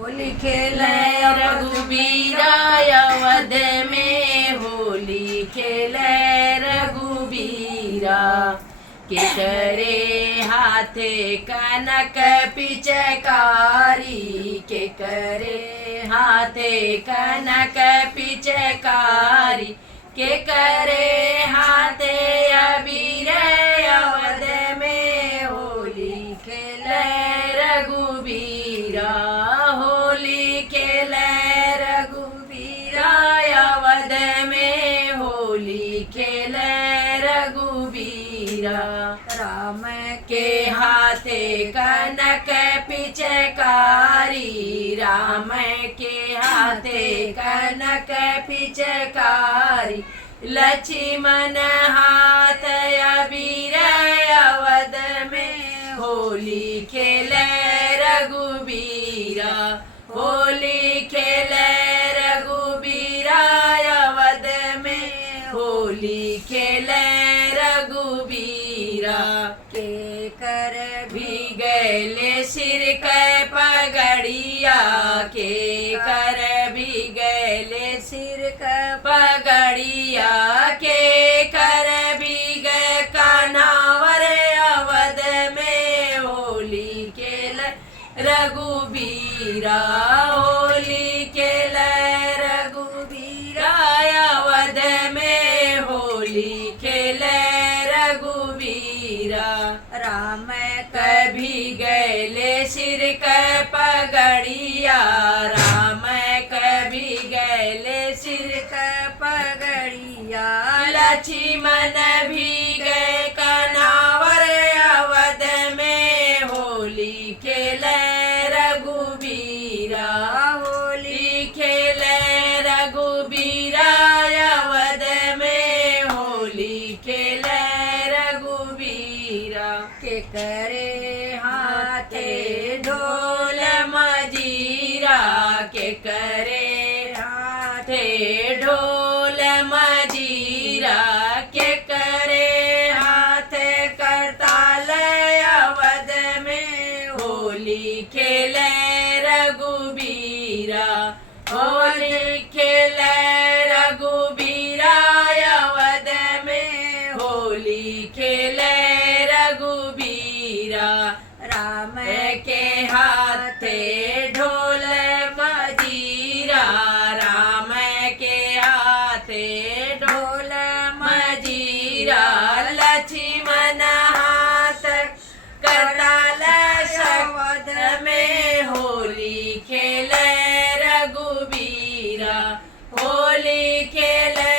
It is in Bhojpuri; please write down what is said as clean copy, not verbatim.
होली खेले रघुबीरा अवध में, होली खेले रघुबीरा। के करे हाथे कनक पिचकारी, के करे हाथे कनक पिचकारी, के करे हाथे अबीर अवध में, होली खेले रघुबीरा। होली खेले रघुबीरा अवध में, होली खेले रघुबीरा। राम के हाथे कनक पिचकारी, राम के हाथे कनक पिचकारी, लक्ष्मण हाथ अबीर अवध में, होली खेले रघुबीरा। होली खेले रघुबीरा अवध में, होली खेले रघुबीरा। के कर भी गैले सिर के पगड़िया, के कर भी गैले सिर के पगड़िया, के कर भी गए कानावर अवध में, होली खेले रघुबीरा। होली खेले रघुबीरा अवध में, होली खेले रघुबीरा। राम कभी गैले सिर के पगड़िया, राम कभी गैले सिर के पगड़िया, लक्ष्मण भी गए कनावर अवध में, होली खेले रघुबीरा। होली खेले रघुबीरा अवध में, होली खेले रघुबीरा। के करे हाथे ढोल मजीरा, के करे हाथे ढोल मजीरा, के करे हाथे करताल अवध में, होली खेले रघुबीरा। होली खेले रघुबीरा अवध में, होली खेले रघुबीरा। राम के हाथे ढोल मजीरा, राम के हाथे ढोल मजीरा, लक्ष्मण हाथ करताल अवध में, होली खेले रघुबीरा। होली खेले